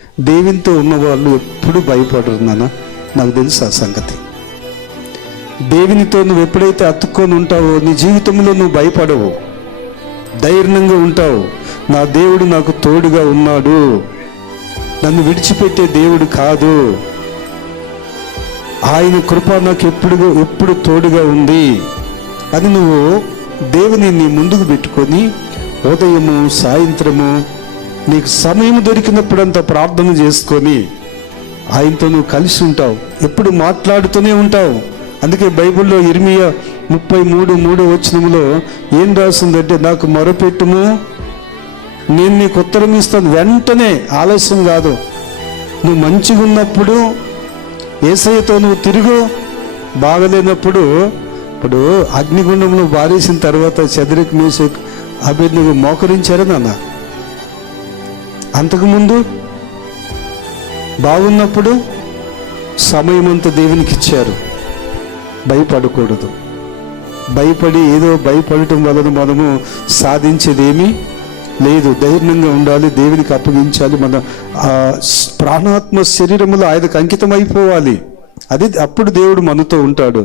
దేవునితో ఉన్న వాళ్ళు ఎప్పుడు భయపడరు నాన్న, నాకు తెలుసు ఆ సంగతి. దేవునితో నువ్వు ఎప్పుడైతే అతుక్కొని ఉంటావో నీ జీవితంలో నువ్వు భయపడవు, ధైర్యంగా ఉంటావు. నా దేవుడు నాకు తోడుగా ఉన్నాడు, నన్ను దేవుడు కాదు, ఆయన కృప నాకు ఎప్పుడు తోడుగా ఉంది అని నువ్వు దేవుని నీ ముందుకు పెట్టుకొని ఉదయము సాయంత్రము నీకు సమయం దొరికినప్పుడంతా ప్రార్థన చేసుకొని ఆయనతో నువ్వు కలిసి ఉంటావు, ఎప్పుడు మాట్లాడుతూనే ఉంటావు. అందుకే బైబిల్లో ఇర్మియా 33:3 ఏం రాసిందంటే, నాకు మొరపెట్టుము నేను నీకు ఉత్తరం ఇస్తాను. వెంటనే, ఆలస్యం కాదు. నువ్వు మంచిగా ఉన్నప్పుడు యేసయ్యతో నువ్వు తిరుగు, బాగలేనప్పుడు ఇప్పుడు అగ్నిగుండంలో బారేసిన తర్వాత షద్రక్ మేషక్ అబేద్నెగో మోకరించారు నాన్న. అంతకుముందు బాగున్నప్పుడు సమయం అంతా దేవునికి ఇచ్చారు. భయపడకూడదు. భయపడి ఏదో భయపడటం వలన మనము సాధించేదేమీ లేదు. ధైర్యంగా ఉండాలి, దేవునికి అప్పగించాలి. మన ప్రాణాత్మ శరీరములో ఆయనకు అంకితం అయిపోవాలి. అది అప్పుడు దేవుడు మనతో ఉంటాడు.